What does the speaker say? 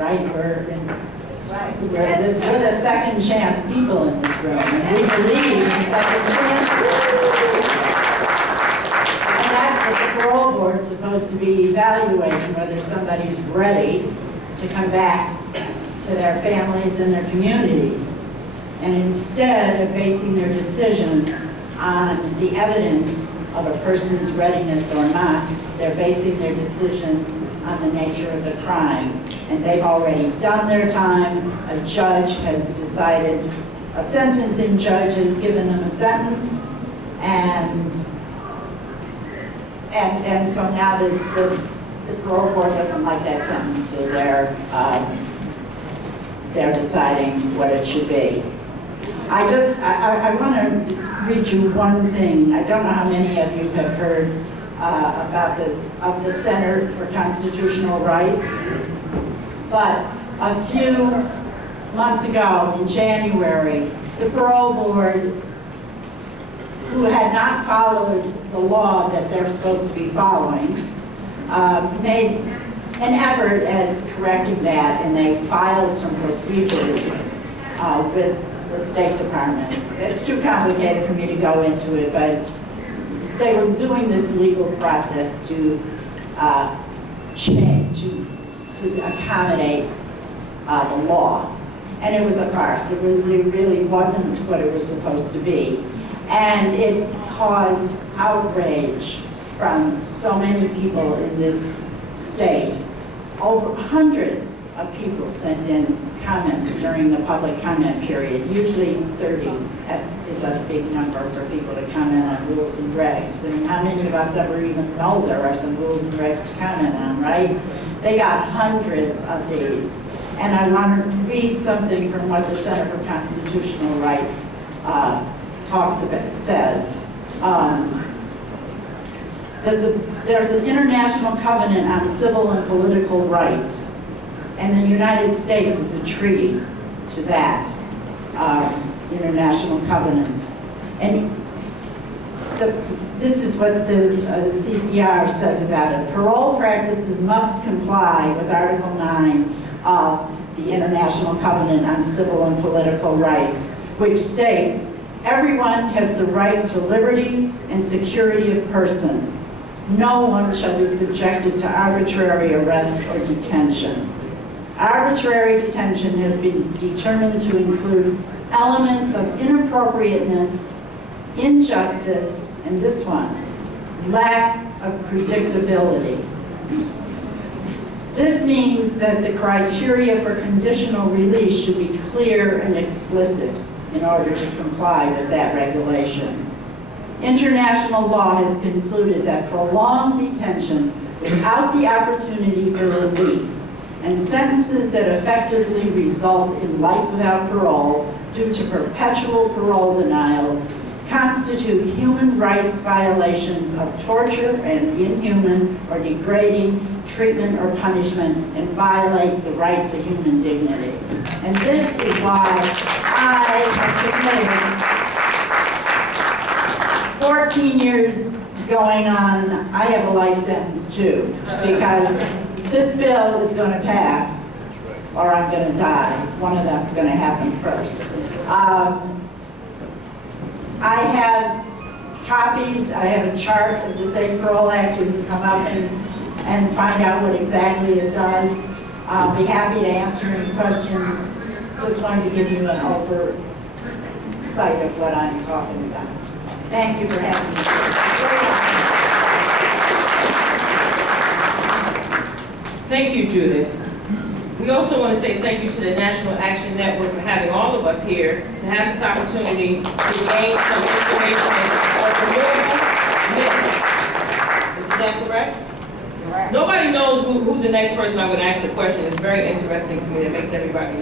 right? We're Yes. the second chance people in this room, and we believe in second chances. And that's what the parole board's supposed to be evaluating, whether somebody's ready to come back to their families and their communities. And instead of basing their decision on the evidence of a person's readiness or not, they're basing their decisions on the nature of the crime. And they've already done their time. A judge has decided, a sentencing judge has given them a sentence, and so now the parole board doesn't like that sentence, so they're deciding what it should be. I want to read you one thing. I don't know how many of you have heard about the Center for Constitutional Rights, but a few months ago in January, the parole board, who had not followed the law that they're supposed to be following, made an effort at correcting that, and they filed some procedures with the State Department. It's too complicated for me to go into it, but they were doing this legal process to change, to accommodate the law. And it was a farce. It really wasn't what it was supposed to be. And it caused outrage from so many people in this state. Over hundreds of people sent in comments during the public comment period. Usually 30 is a big number for people to comment on rules and regs. I mean, how many of us ever even know there are some rules and regs to comment on, right? They got hundreds of these. And I want to read something from what the Center for Constitutional Rights says. There's an international covenant on civil and political rights, and the United States is a treaty to that international covenant. And this is what the CCR says about it. Parole practices must comply with Article 9 of the International Covenant on Civil and Political Rights, which states, everyone has the right to liberty and security of person. No one shall be subjected to arbitrary arrest or detention. Arbitrary detention has been determined to include elements of inappropriateness, injustice, and this one, lack of predictability. This means that the criteria for conditional release should be clear and explicit in order to comply with that regulation. International law has concluded that prolonged detention without the opportunity for release and sentences that effectively result in life without parole due to perpetual parole denials constitute human rights violations of torture and inhuman or degrading treatment or punishment and violate the right to human dignity. And this is why I have declared 14 years going on, I have a life sentence too, because this bill is going to pass or I'm going to die. One of them's going to happen first. I have copies, I have a chart of the Safe Parole Act. You can come up and find out what exactly it does. I'll be happy to answer any questions. Just wanted to give you an oversight of what I'm talking about. Thank you for having me. Thank you, Judith. We also want to say thank you to the National Action Network for having all of us here to have this opportunity to gain some information on renewable. Is that correct? Correct. Nobody knows who's the next person I'm going to ask a question. It's very interesting to me. That makes everybody know.